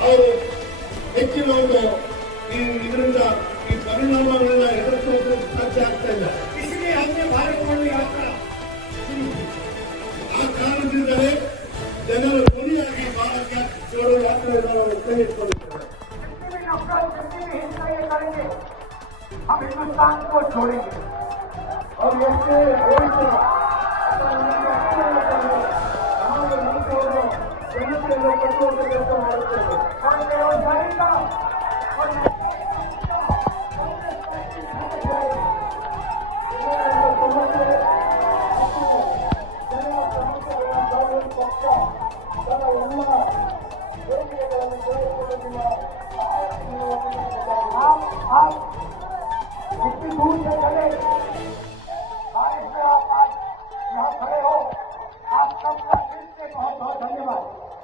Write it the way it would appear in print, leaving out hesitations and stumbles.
ಅವರು ಹೆಚ್ಚಿನ ಒಂದು ಇದರಿಂದ ಈ ಪರಿಣಾಮಗಳನ್ನ ಎದುರಿಸೋದು ಸಾಧ್ಯ ಆಗ್ತಾ ಇಲ್ಲ. ಇಸಿಗೆ ಹಂಗೆ ಭಾರತವನ್ನು ಯಾತ್ರ ಆ ಕಾರಣದಿಂದಲೇ ಜನರು ಧ್ವನಿಯಾಗಿ ಭಾರತ ಜೋಡೋ ಯಾತ್ರೆಯನ್ನು ಕೈ ಇಟ್ಕೊಂಡಿದ್ದಾರೆ. हम हिंदुस्तान को छोड़ेंगे और ऐसे और बेरोजगारी का आप